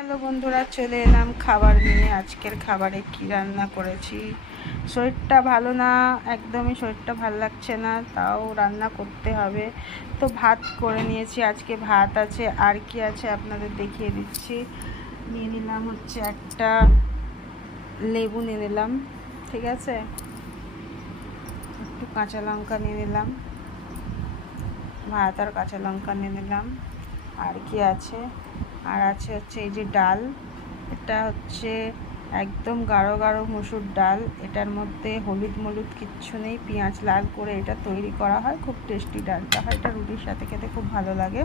Hello বন্ধুরা, চলে এলাম খাবার নিয়ে। আজকের খাবারে কি রান্না করেছি। শরীরটা ভালো না, একদমই শরীরটা ভালো লাগছে না, তাও রান্না করতে হবে। তো ভাত করে নিয়েছি, আজকে ভাত আছে। আর কি আছে আপনাদের দেখিয়ে দিচ্ছি। নিয়ে নিলাম হচ্ছে একটা লেবু নিয়ে নিলাম, ঠিক আছে, একটু কাঁচা লঙ্কা নিয়ে নিলাম, ভাত আর কাঁচা লঙ্কা নিয়ে নিলাম। আর কি আছে, আর আছে হচ্ছে এই যে ডাল। এটা হচ্ছে একদম গাঢ় গাঢ় মসুর ডাল। এটার মধ্যে হলুদ মলুদ কিচ্ছু নেই, পেঁয়াজ লাল করে এটা তৈরি করা হয়। খুব টেস্টি ডালটা হয়, এটা রুটির সাথে খেতে খুব ভালো লাগে।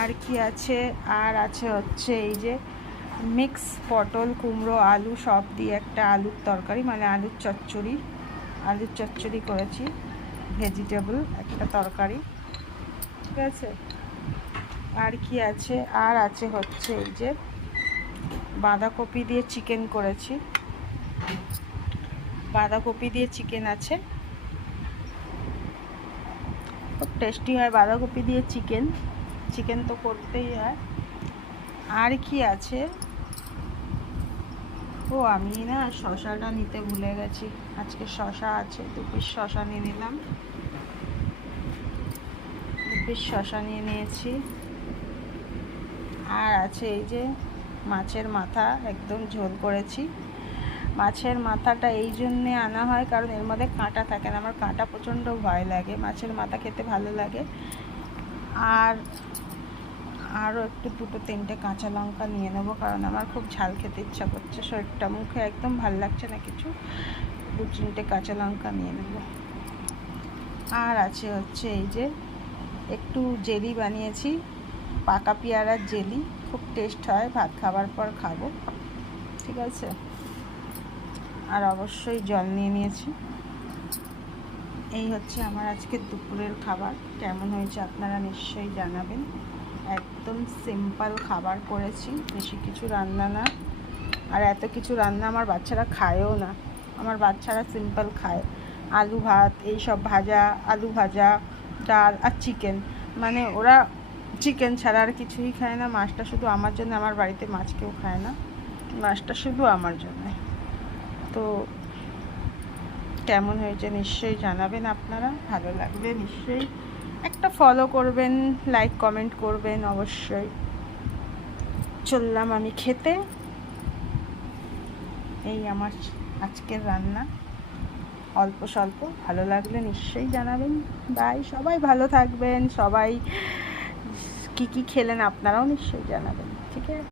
আর কি আছে, আর আছে হচ্ছে এই যে মিক্স পটল কুমড়ো আলু সব দিয়ে একটা আলুর তরকারি, মানে আলুর চচ্চড়ি করেছি। ভেজিটেবল একটা তরকারি, ঠিক আছে। আর কি আছে, আর আছে হচ্ছে এই যে বাঁধাকপি দিয়ে চিকেন করেছি। বাঁধাকপি দিয়ে চিকেন আছে, খুব টেস্টি হয় বাঁধাকপি দিয়ে চিকেন। চিকেন তো করতেই হয়। আর কি আছে, ও আমি না শশাটা নিতে ভুলে গেছি। আজকে শশা আছে, 2 পিস শশা নিয়ে নিলাম, 2 পিস শশা নিয়ে নিয়েছি। আর আছে এই যে মাছের মাথা, একদম ঝোল করেছি। মাছের মাথাটা এই জন্যে আনা হয় কারণ এর মধ্যে কাঁটা থাকে না, আমার কাঁটা প্রচণ্ড ভয় লাগে, মাছের মাথা খেতে ভালো লাগে। আর আরও একটু 2-3টে কাঁচা লঙ্কা নিয়ে নেবো, কারণ আমার খুব ঝাল খেতে ইচ্ছা করছে, শরীরটা মুখে একদম ভালো লাগছে না কিছু। 2-3টে কাঁচা লঙ্কা নিয়ে নেব। আর আছে হচ্ছে এই যে একটু জেলি বানিয়েছি, পাকা পেয়ারার জেলি, খুব টেস্ট হয়, ভাত খাবার পর খাবো, ঠিক আছে। আর অবশ্যই জল নিয়ে নিয়েছি। এই হচ্ছে আমার আজকে দুপুরের খাবার। কেমন হয়েছে আপনারা নিশ্চয়ই জানাবেন। একদম সিম্পল খাবার করেছি, বেশি কিছু রান্না না। আর এত কিছু রান্না আমার বাচ্চারা খায়ও না, আমার বাচ্চারা সিম্পল খায়। আলু ভাত, এইসব ভাজা, আলু ভাজা, ডাল আর চিকেন, মানে ওরা চিকেন ছাড়া আর কিছুই খায় না। মাছটা শুধু আমার জন্য, আমার বাড়িতে মাছ কেউ খায় না, মাছটা শুধু আমার জন্য। তো কেমন হয়েছে নিশ্চয়ই জানাবেন আপনারা, ভালো লাগলে নিশ্চয়ই একটা ফলো করবেন, লাইক কমেন্ট করবেন অবশ্যই। চললাম আমি খেতে। এই আমার আজকের রান্না, অল্প স্বল্প, ভালো লাগলে নিশ্চয়ই জানাবেন। বাই, সবাই ভালো থাকবেন। সবাই কী কী খেলেন আপনারাও নিশ্চয়ই জানাবেন, ঠিক আছে।